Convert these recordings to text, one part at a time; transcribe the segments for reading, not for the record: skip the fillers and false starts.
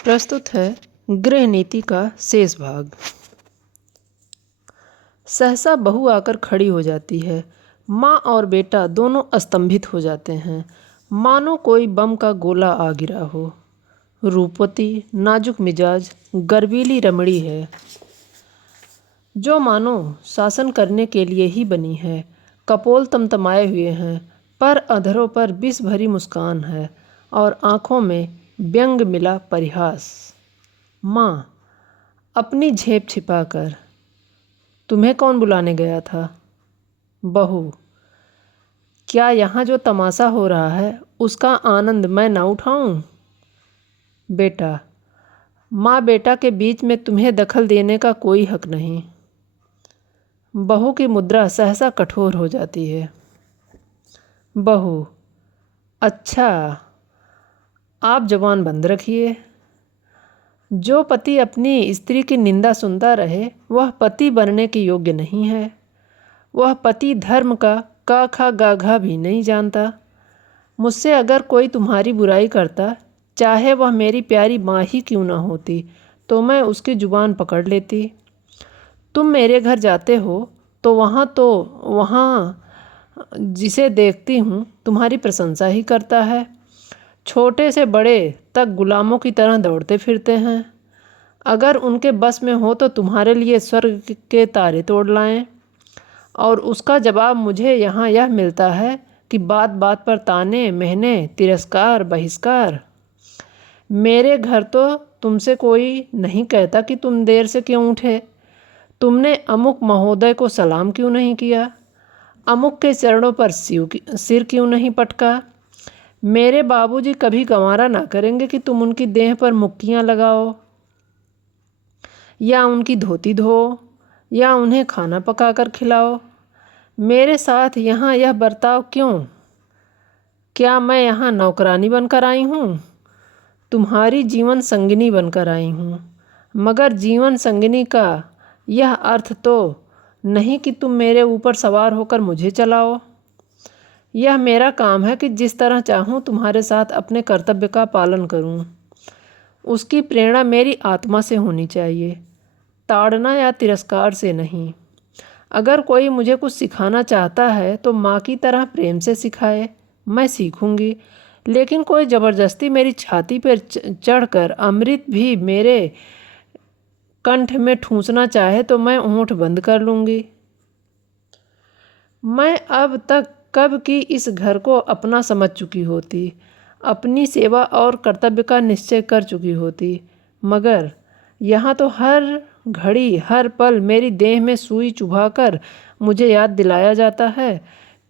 प्रस्तुत है गृह नीति का शेष भाग। सहसा बहू आकर खड़ी हो जाती है। माँ और बेटा दोनों स्तंभित हो जाते हैं, मानो कोई बम का गोला आ गिरा हो। रूपवती, नाजुक मिजाज, गर्वीली रमणी है, जो मानो शासन करने के लिए ही बनी है। कपोल तमतमाए हुए हैं, पर अधरों पर विष भरी मुस्कान है और आँखों में व्यंग मिला परिहास। माँ अपनी झेप छिपाकर, तुम्हें कौन बुलाने गया था? बहू, क्या यहाँ जो तमाशा हो रहा है उसका आनंद मैं ना उठाऊं? बेटा, माँ बेटा के बीच में तुम्हें दखल देने का कोई हक नहीं। बहू की मुद्रा सहसा कठोर हो जाती है। बहू, अच्छा, आप जबान बंद रखिए। जो पति अपनी स्त्री की निंदा सुनता रहे वह पति बनने के योग्य नहीं है। वह पति धर्म का क ख ग घ भी नहीं जानता। मुझसे अगर कोई तुम्हारी बुराई करता, चाहे वह मेरी प्यारी माँ ही क्यों ना होती, तो मैं उसकी जुबान पकड़ लेती। तुम मेरे घर जाते हो तो वहाँ जिसे देखती हूँ तुम्हारी प्रशंसा ही करता है। छोटे से बड़े तक गुलामों की तरह दौड़ते फिरते हैं। अगर उनके बस में हो तो तुम्हारे लिए स्वर्ग के तारे तोड़ लाएं। और उसका जवाब मुझे यहाँ यह मिलता है कि बात बात पर ताने महने, तिरस्कार, बहिष्कार। मेरे घर तो तुमसे कोई नहीं कहता कि तुम देर से क्यों उठे, तुमने अमुक महोदय को सलाम क्यों नहीं किया, अमुक के चरणों पर सिर क्यों नहीं पटका। मेरे बाबूजी कभी गंवारा ना करेंगे कि तुम उनकी देह पर मुक्कियाँ लगाओ, या उनकी धोती धो, या उन्हें खाना पकाकर खिलाओ। मेरे साथ यहाँ यह बर्ताव क्यों? क्या मैं यहाँ नौकरानी बनकर आई हूँ? तुम्हारी जीवन संगिनी बनकर आई हूँ। मगर जीवन संगिनी का यह अर्थ तो नहीं कि तुम मेरे ऊपर सवार होकर मुझे चलाओ। यह मेरा काम है कि जिस तरह चाहूँ तुम्हारे साथ अपने कर्तव्य का पालन करूँ। उसकी प्रेरणा मेरी आत्मा से होनी चाहिए, ताड़ना या तिरस्कार से नहीं। अगर कोई मुझे कुछ सिखाना चाहता है तो माँ की तरह प्रेम से सिखाए, मैं सीखूँगी। लेकिन कोई ज़बरदस्ती मेरी छाती पर चढ़कर अमृत भी मेरे कंठ में ठूंसना चाहे तो मैं होंठ बंद कर लूँगी। मैं अब तक कब की इस घर को अपना समझ चुकी होती, अपनी सेवा और कर्तव्य का निश्चय कर चुकी होती, मगर यहाँ तो हर घड़ी हर पल मेरी देह में सुई चुभाकर मुझे याद दिलाया जाता है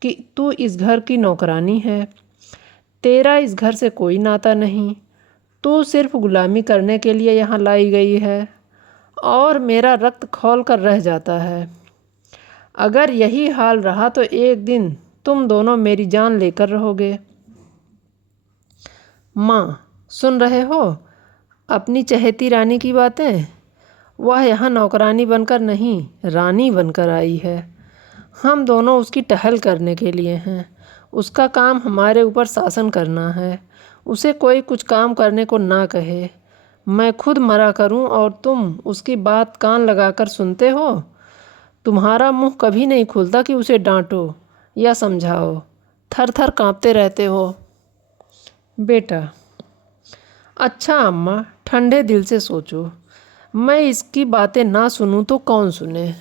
कि तू इस घर की नौकरानी है। तेरा इस घर से कोई नाता नहीं, तू सिर्फ गुलामी करने के लिए यहाँ लाई गई है। और मेरा रक्त खौल कर रह जाता है। अगर यही हाल रहा तो एक दिन तुम दोनों मेरी जान लेकर रहोगे। माँ, सुन रहे हो अपनी चहेती रानी की बातें? वह यहाँ नौकरानी बनकर नहीं, रानी बनकर आई है। हम दोनों उसकी टहल करने के लिए हैं। उसका काम हमारे ऊपर शासन करना है। उसे कोई कुछ काम करने को ना कहे। मैं खुद मरा करूं और तुम उसकी बात कान लगाकर सुनते हो। तुम्हारा मुंह कभी नहीं खुलता कि उसे डांटो या समझाओ, थर थर कांपते रहते हो। बेटा, अच्छा अम्मा, ठंडे दिल से सोचो। मैं इसकी बातें ना सुनूं तो कौन सुने?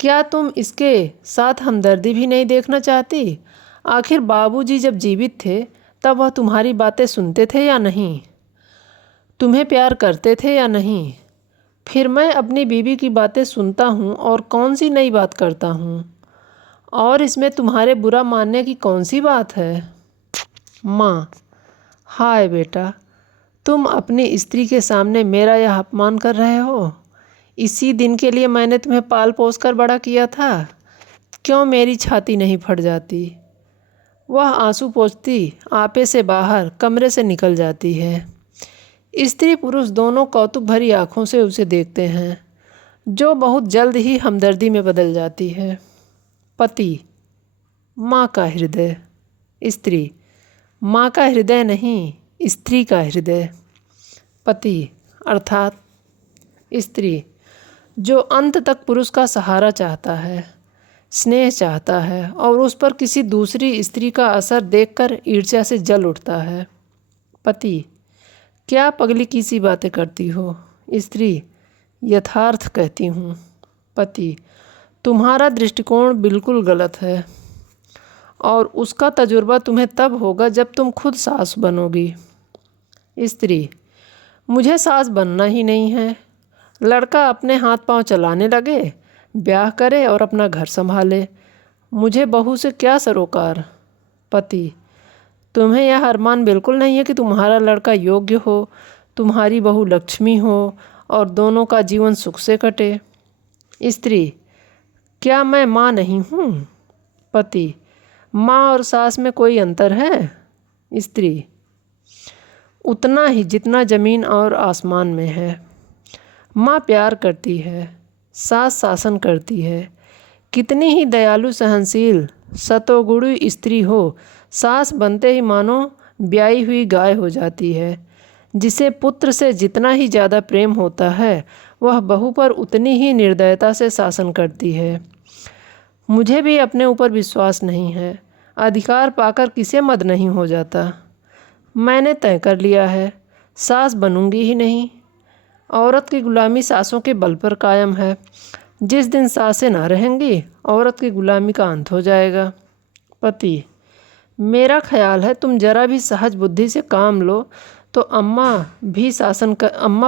क्या तुम इसके साथ हमदर्दी भी नहीं देखना चाहती? आखिर बाबूजी जब जीवित थे तब वह तुम्हारी बातें सुनते थे या नहीं? तुम्हें प्यार करते थे या नहीं? फिर मैं अपनी बीवी की बातें सुनता हूँ और कौन सी नई बात करता हूँ? और इसमें तुम्हारे बुरा मानने की कौन सी बात है? माँ, हाय बेटा, तुम अपनी स्त्री के सामने मेरा यह अपमान कर रहे हो। इसी दिन के लिए मैंने तुम्हें पाल पोस कर बड़ा किया था। क्यों मेरी छाती नहीं फट जाती? वह आंसू पोंछती आपे से बाहर कमरे से निकल जाती है। स्त्री पुरुष दोनों कौतुक भरी आँखों से उसे देखते हैं, जो बहुत जल्द ही हमदर्दी में बदल जाती है। पति, माँ का हृदय। स्त्री, माँ का हृदय नहीं, स्त्री का हृदय। पति अर्थात स्त्री जो अंत तक पुरुष का सहारा चाहता है, स्नेह चाहता है और उस पर किसी दूसरी स्त्री का असर देखकर ईर्ष्या से जल उठता है। पति क्या पगली की सी बातें करती हो। स्त्री यथार्थ कहती हूँ। पति तुम्हारा दृष्टिकोण बिल्कुल गलत है और उसका तजुर्बा तुम्हें तब होगा जब तुम खुद सास बनोगी। स्त्री मुझे सास बनना ही नहीं है। लड़का अपने हाथ पांव चलाने लगे, ब्याह करे और अपना घर संभाले, मुझे बहू से क्या सरोकार। पति तुम्हें यह अरमान बिल्कुल नहीं है कि तुम्हारा लड़का योग्य हो, तुम्हारी बहू लक्ष्मी हो और दोनों का जीवन सुख से कटे। स्त्री क्या मैं माँ नहीं हूँ। पति माँ और सास में कोई अंतर है। स्त्री उतना ही जितना ज़मीन और आसमान में है। माँ प्यार करती है, सास शासन करती है। कितनी ही दयालु सहनशील सतोगुणी स्त्री हो, सास बनते ही मानो ब्याई हुई गाय हो जाती है। जिसे पुत्र से जितना ही ज़्यादा प्रेम होता है, वह बहू पर उतनी ही निर्दयता से शासन करती है। मुझे भी अपने ऊपर विश्वास नहीं है। अधिकार पाकर किसे मद नहीं हो जाता। मैंने तय कर लिया है, सास बनूंगी ही नहीं। औरत की गुलामी सासों के बल पर कायम है। जिस दिन सासें ना रहेंगी, औरत की गुलामी का अंत हो जाएगा। पति मेरा ख्याल है तुम जरा भी सहज बुद्धि से काम लो तो अम्मा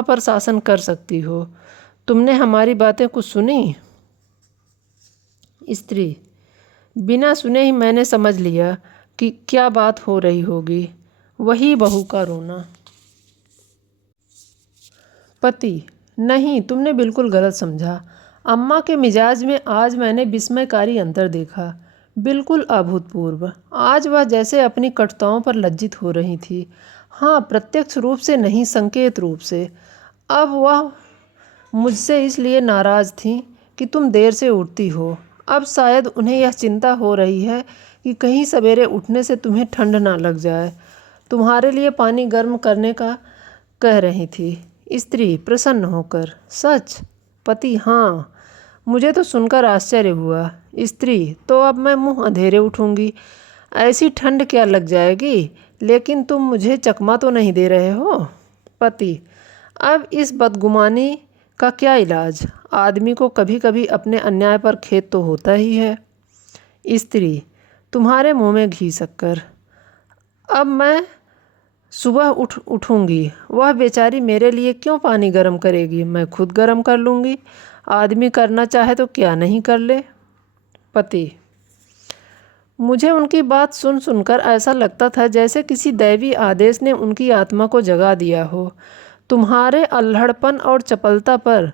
पर शासन कर सकती हो। तुमने हमारी बातें कुछ सुनी। स्त्री बिना सुने ही मैंने समझ लिया कि क्या बात हो रही होगी। वही बहू का रोना। पति नहीं, तुमने बिल्कुल गलत समझा। अम्मा के मिजाज में आज मैंने विस्मयकारी अंतर देखा, बिल्कुल अभूतपूर्व। आज वह जैसे अपनी कटुताओं पर लज्जित हो रही थी। हाँ, प्रत्यक्ष रूप से नहीं, संकेत रूप से। अब वह मुझसे इसलिए नाराज़ थी कि तुम देर से उठती हो। अब शायद उन्हें यह चिंता हो रही है कि कहीं सवेरे उठने से तुम्हें ठंड ना लग जाए। तुम्हारे लिए पानी गर्म करने का कह रही थी। स्त्री प्रसन्न होकर सच। पति हाँ, मुझे तो सुनकर आश्चर्य हुआ। स्त्री तो अब मैं मुंह अंधेरे उठूंगी। ऐसी ठंड क्या लग जाएगी, लेकिन तुम मुझे चकमा तो नहीं दे रहे हो। पति अब इस बदगुमानी का क्या इलाज। आदमी को कभी कभी अपने अन्याय पर खेद तो होता ही है। स्त्री तुम्हारे मुंह में घी शक्कर। अब मैं सुबह उठूंगी। वह बेचारी मेरे लिए क्यों पानी गर्म करेगी, मैं खुद गर्म कर लूँगी। आदमी करना चाहे तो क्या नहीं कर ले। पति मुझे उनकी बात सुन सुनकर ऐसा लगता था जैसे किसी दैवी आदेश ने उनकी आत्मा को जगा दिया हो। तुम्हारे अल्हड़पन और चपलता पर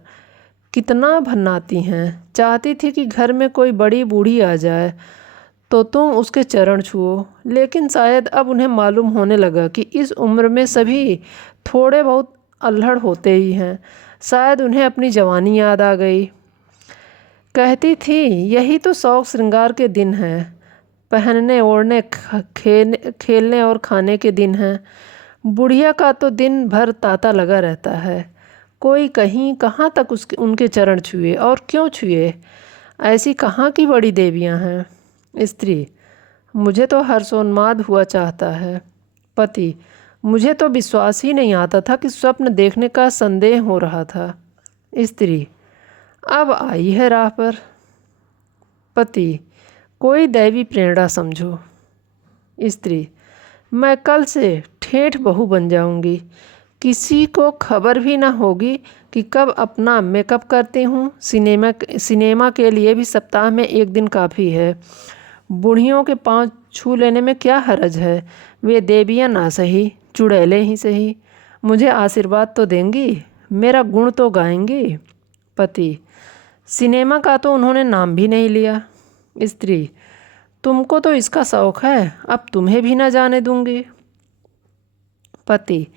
कितना भन्नाती हैं। चाहती थी कि घर में कोई बड़ी बूढ़ी आ जाए तो तुम उसके चरण छुओ, लेकिन शायद अब उन्हें मालूम होने लगा कि इस उम्र में सभी थोड़े बहुत अल्हड़ होते ही हैं। शायद उन्हें अपनी जवानी याद आ गई। कहती थी यही तो शौक श्रृंगार के दिन हैं, पहनने ओढ़ने खेलने और खाने के दिन हैं। बुढ़िया का तो दिन भर तांता लगा रहता है। कोई कहीं कहाँ तक उनके चरण छुए, और क्यों छुए। ऐसी कहाँ की बड़ी देवियाँ हैं। स्त्री मुझे तो हर्षोन्माद हुआ चाहता है। पति मुझे तो विश्वास ही नहीं आता था कि स्वप्न देखने का संदेह हो रहा था। स्त्री अब आई है राह पर। पति कोई दैवी प्रेरणा समझो। स्त्री मैं कल से ठेठ बहू बन जाऊंगी। किसी को खबर भी ना होगी कि कब अपना मेकअप करती हूँ। सिनेमा के लिए भी सप्ताह में एक दिन काफ़ी है। बूढ़ियों के पांव छू लेने में क्या हरज है। वे देवियाँ ना सही, चुड़ैलें ही सही, मुझे आशीर्वाद तो देंगी, मेरा गुण तो गाएंगी। पति सिनेमा का तो उन्होंने नाम भी नहीं लिया। स्त्री तुमको तो इसका शौक़ है, अब तुम्हें भी ना जाने दूंगी। पति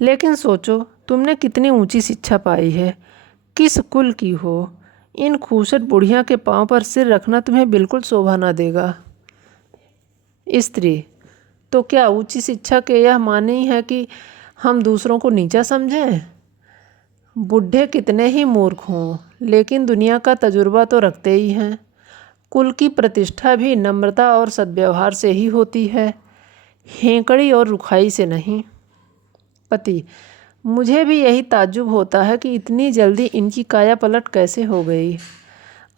लेकिन सोचो तुमने कितनी ऊंची शिक्षा पाई है, किस कुल की हो। इन खूसट बुढ़िया के पांव पर सिर रखना तुम्हें बिल्कुल शोभा ना देगा। स्त्री तो क्या ऊंची शिक्षा के यह माने ही है कि हम दूसरों को नीचा समझें? बूढ़े कितने ही मूर्ख हों, लेकिन दुनिया का तजुर्बा तो रखते ही हैं। कुल की प्रतिष्ठा भी नम्रता और सद्व्यवहार से ही होती है, हेंकड़ी और रुखाई से नहीं। पति: मुझे भी यही ताज्जुब होता है कि इतनी जल्दी इनकी काया पलट कैसे हो गई।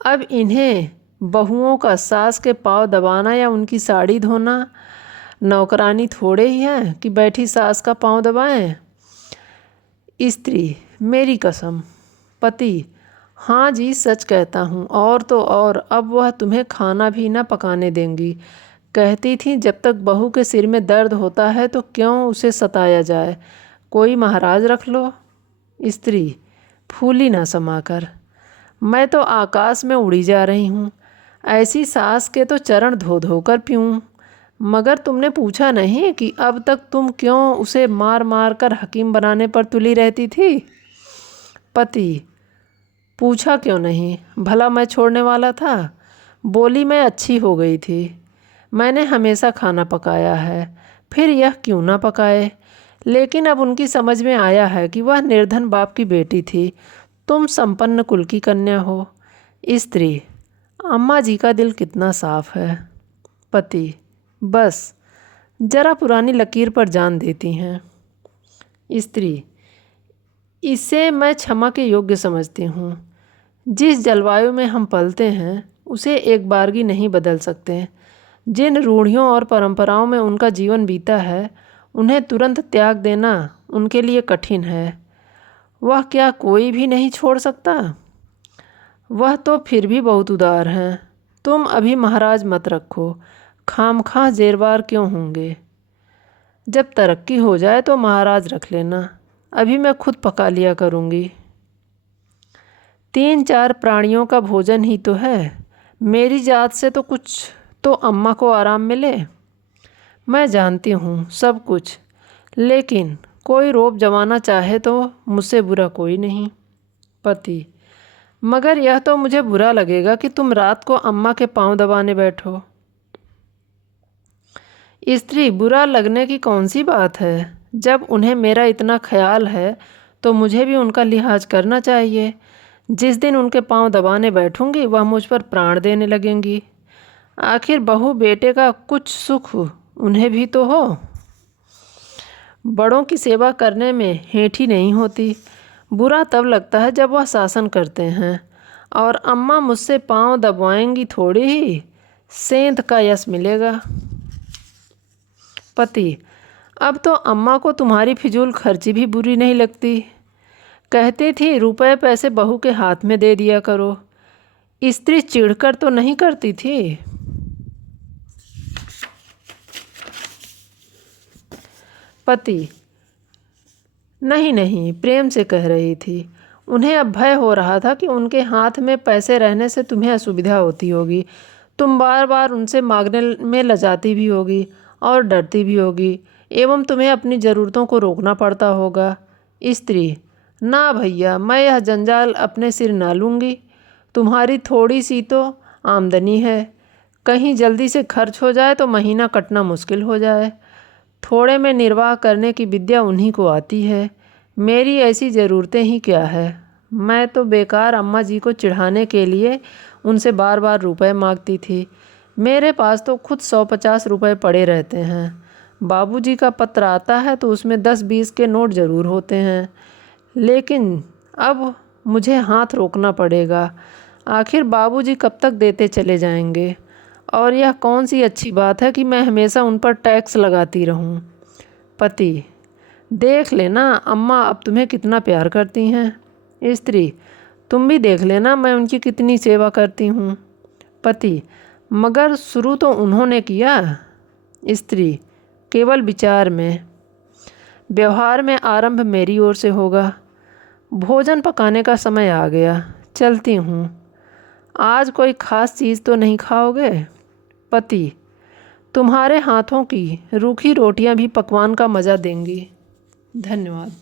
अब इन्हें बहुओं का सास के पाँव दबाना या उनकी साड़ी धोना नौकरानी थोड़े ही है कि बैठी सास का पाँव दबाएं। स्त्री: मेरी कसम। पति: हाँ जी, सच कहता हूँ, और तो और अब वह तुम्हें खाना भी ना पकाने देंगी। कहती थी जब तक बहू के सिर में दर्द होता है तो क्यों उसे सताया जाए, कोई महाराज रख लो। स्त्री: फूली ना समाकर, मैं तो आकाश में उड़ी जा रही हूँ। ऐसी सास के तो चरण धो धो कर पीऊँ। मगर तुमने पूछा नहीं कि अब तक तुम क्यों उसे मार मार कर हकीम बनाने पर तुली रहती थी। पति: पूछा क्यों नहीं, भला मैं छोड़ने वाला था? बोली मैं अच्छी हो गई थी, मैंने हमेशा खाना पकाया है, फिर यह क्यों ना पकाए। लेकिन अब उनकी समझ में आया है कि वह निर्धन बाप की बेटी थी, तुम संपन्न कुल की कन्या हो। स्त्री: अम्मा जी का दिल कितना साफ है। पति: बस जरा पुरानी लकीर पर जान देती हैं। स्त्री: इसे मैं क्षमा के योग्य समझती हूँ। जिस जलवायु में हम पलते हैं उसे एक बारगी नहीं बदल सकते। जिन रूढ़ियों और परंपराओं में उनका जीवन बीता है उन्हें तुरंत त्याग देना उनके लिए कठिन है। वह क्या कोई भी नहीं छोड़ सकता? वह तो फिर भी बहुत उदार हैं। तुम अभी महाराज मत रखो, खामखा जेरबार क्यों होंगे। जब तरक्की हो जाए तो महाराज रख लेना, अभी मैं खुद पका लिया करूँगी। 3-4 प्राणियों का भोजन ही तो है, मेरी जात से तो कुछ तो अम्मा को आराम मिले। मैं जानती हूँ सब कुछ, लेकिन कोई रोब जमाना चाहे तो मुझसे बुरा कोई नहीं। पति: मगर यह तो मुझे बुरा लगेगा कि तुम रात को अम्मा के पाँव दबाने बैठो। स्त्री: बुरा लगने की कौन सी बात है, जब उन्हें मेरा इतना ख्याल है तो मुझे भी उनका लिहाज करना चाहिए। जिस दिन उनके पाँव दबाने बैठूंगी वह मुझ पर प्राण देने लगेंगी। आखिर बहू बेटे का कुछ सुख उन्हें भी तो हो। बड़ों की सेवा करने में हेठी नहीं होती। बुरा तब लगता है जब वह शासन करते हैं, और अम्मा मुझसे पाँव दबाएंगी थोड़ी ही, सेंध का यश मिलेगा। पति: अब तो अम्मा को तुम्हारी फिजूल खर्ची भी बुरी नहीं लगती। कहती थी रुपए पैसे बहू के हाथ में दे दिया करो। स्त्री चिढ़कर तो नहीं करती थी। पति: नहीं नहीं, प्रेम से कह रही थी। उन्हें अब भय हो रहा था कि उनके हाथ में पैसे रहने से तुम्हें असुविधा होती होगी, तुम बार बार उनसे मांगने में लजाती भी होगी और डरती भी होगी, एवं तुम्हें अपनी ज़रूरतों को रोकना पड़ता होगा। स्त्री: ना भैया, मैं यह जंजाल अपने सिर ना लूँगी। तुम्हारी थोड़ी सी तो आमदनी है, कहीं जल्दी से खर्च हो जाए तो महीना कटना मुश्किल हो जाए। थोड़े में निर्वाह करने की विद्या उन्हीं को आती है, मेरी ऐसी ज़रूरतें ही क्या है। मैं तो बेकार अम्मा जी को चिढ़ाने के लिए उनसे बार बार रुपए मांगती थी। मेरे पास तो खुद 100-50 रुपये पड़े रहते हैं। बाबूजी का पत्र आता है तो उसमें 10-20 के नोट ज़रूर होते हैं, लेकिन अब मुझे हाथ रोकना पड़ेगा। आखिर बाबूजी कब तक देते चले जाएंगे, और यह कौन सी अच्छी बात है कि मैं हमेशा उन पर टैक्स लगाती रहूं। पति: देख लेना अम्मा अब तुम्हें कितना प्यार करती हैं। स्त्री: तुम भी देख लेना मैं उनकी कितनी सेवा करती हूँ। पति: मगर शुरू तो उन्होंने किया। स्त्री: केवल विचार में, व्यवहार में आरंभ मेरी ओर से होगा। भोजन पकाने का समय आ गया, चलती हूँ। आज कोई ख़ास चीज़ तो नहीं खाओगे। पति: तुम्हारे हाथों की रूखी रोटियां भी पकवान का मज़ा देंगी। धन्यवाद।